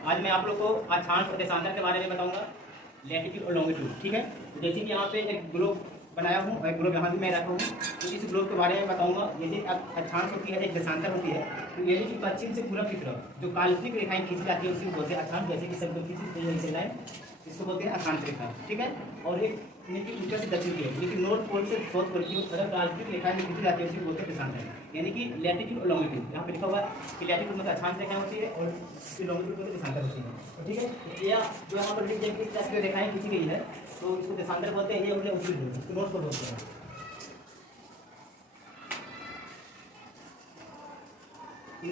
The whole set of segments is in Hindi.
आज मैं आप लोग को अक्षांश और देशांतर के बारे में बताऊंगा, लैटिट्यूड और लॉन्गिट्यूड। ठीक है, तो जैसे कि यहाँ पे एक ग्लोब बनाया हूँ और एक ग्लोब यहाँ भी मैं रखा हूँ, तो इस ग्लोब के बारे में बताऊंगा। जैसे अक्षांश होती है, एक देशांतर होती है, तो यानी कि पश्चिम से पूरब की तरफ जो काल्पनिक रेखाएं खींची जाती है उसको बोलते हैं अक्षांश। जैसे कि सब खींची लाइन, इसको बोलते हैं अक्षांश रेखा। ठीक है, और एक उत्तर से दक्षिण की है, लेकिन नॉर्थ पोल से साउथ पोल की अगर काल्पनिक रेखाएं खींची जाती है उसको बोलते हैं देशांतर। यानी कि लैटिट्यूड और लॉन्गिट्यूड यहाँ पे लिखा हुआ है कि लैटिट्यूड मतलब अक्षांश रेखाएं होती है और लॉन्गिट्यूड मतलब देशांतर होती है। तो ठीक है, या जो यहाँ पर लिख दिया किस तरह से रेखाएं खींची गई है तो इसको देशांतर बोलते हैं। ये हो गया उत्तरी ध्रुव, इसको नॉर्थ पोल बोलते हैं।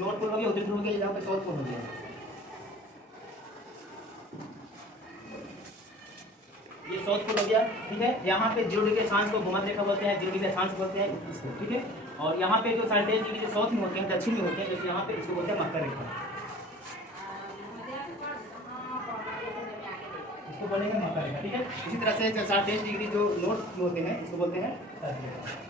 नॉर्थ पोल हो गया, उत्तरी ध्रुव हो गया, यहाँ पे साउथ पोल हो गया। ये साउथ पोल हो गया। ठीक है, यहाँ पे 0 डिग्री अक्षांश को भूमध्य रेखा बोलते हैं, 0 डिग्री अक्षांश बोलते हैं इसको। ठीक है, और यहाँ पे जो 23.5 डिग्री जो साउथ में होते हैं, दक्षिण में होते हैं, जैसे यहाँ पे इसको बोलते हैं मकर रेखा, इसको बोलेंगे मकर रेखा। ठीक है, इसी तरह से 23.5 डिग्री जो नॉर्थ में होते हैं इसको बोलते हैं कर्क रेखा।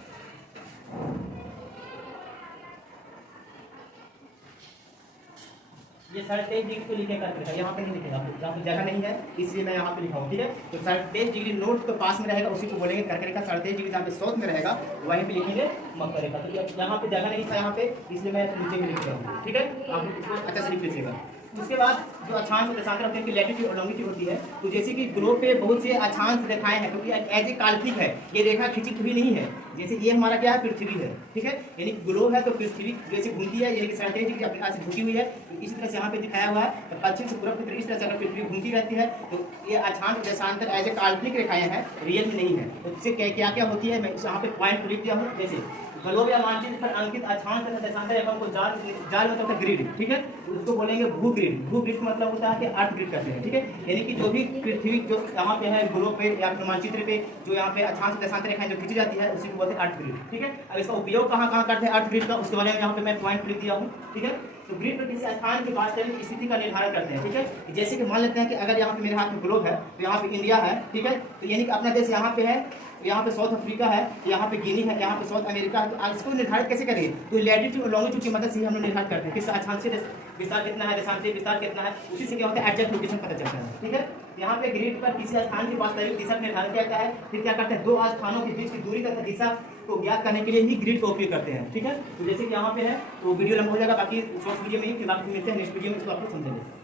ये 23.5 डिग्री को लिखे कर्क रेखा, यहाँ पे नहीं लिखेगा, जहाँ पे जगह नहीं है इसलिए मैं यहाँ पे लिखा हूँ। ठीक है, तो 23.5 डिग्री नॉर्थ के पास में रहेगा उसी को बोलेंगे कर्क रेखा। 23.5 डिग्री जहाँ पे साउथ में रहेगा वहीं पे लिखेंगे मकर रेखा। तो यहाँ पे जगह नहीं था यहाँ पे, इसलिए मैं नीचे में लिख रहा हूँ। ठीक है, आप इसको अच्छा से लिख लीजिएगा। उसके बाद जो अक्षांश और देशांतर होते हैं कि लैटिट्यूड और लॉन्गिट्यूड होती है। तो जैसे कि ग्लोब पे बहुत से अक्षांश रेखाएं हैं, क्योंकि एज ए काल्पनिक है, ये रेखा खिंची हुई नहीं है। जैसे ये हमारा क्या है, पृथ्वी है। ठीक है, यानी ग्लोब है तो पृथ्वी जैसे घूमती है, यानी कि 23.5 डिग्री अपने हाथ से झुकी हुई है, तो इसी तरह से यहाँ पे दिखाया हुआ है। तो पश्चिम से पूरब की तरफ इस तरह से अगर पृथ्वी घूमती रहती है तो ये अक्षांश और देशांतर एज ए काल्पनिक रेखाएं हैं, रियल में नहीं है। तो इससे क्या क्या होती है मैं यहाँ पे पॉइंट लिख दिया हूँ। जैसे ग्लोब या मानचित्र पर अंकित अक्षांश तथा देशांतर रेखाओं को जाल मतलब है ग्रिड। ठीक है, उसको बोलेंगे भू ग्रिड। भू ग्रिड मतलब होता है कि अर्थ ग्रिड करते हैं। ठीक है, यानी कि जो भी पृथ्वी जो यहाँ पे है ग्लोब पे या फिर मानचित्र पे जो यहाँ पे अक्षांश देशांतर रेखाएं जो खींची जाती है उसी को बोलते हैं अर्थ ग्रिड। ठीक है, अब इसका उपयोग कहाँ करते हैं अर्थ ग्रिड का, उसके बारे में यहाँ पे मैं पॉइंट लिख दिया हूँ। ठीक है, तो ग्रिड पर किसी स्थान की वास्तविक स्थिति का निर्धारण करते हैं। ठीक है, जैसे कि मान लेते हैं कि अगर यहाँ पे मेरे हाथ में ग्लोब है तो यहाँ पे इंडिया है। ठीक है, तो यानी कि अपना देश यहाँ पे है, यहाँ पे साउथ अफ्रीका है, यहाँ पे गिनी है, यहाँ पे साउथ अमेरिका है। तो इसको निर्धारित कैसे करेंगे, तो लैटिट्यूड और लॉन्गिट्यूड की मदद से हम लोग निर्धारित करते हैं कि अक्षांशीय विस्तार कितना है, देशांतरीय विस्तार कितना है, उसी से क्या होता है एग्जैक्ट लोकेशन पता चलता है। ठीक है, यहाँ पे ग्रिड पर किसी स्थान की वास्तविक दिशा निर्धारित किया जाता है। फिर क्या करते हैं, दो स्थानों के बीच की दूरी तथा दिशा को ज्ञात करने के लिए ही ग्रिड का उपयोग करते हैं। ठीक है, तो जैसे कि यहाँ पे है तो वीडियो लंबा हो जाएगा, बाकी शॉर्ट वीडियो में ही फिर आपको मिलते हैं नेक्स्ट वीडियो में, इसको आपको समझेंगे।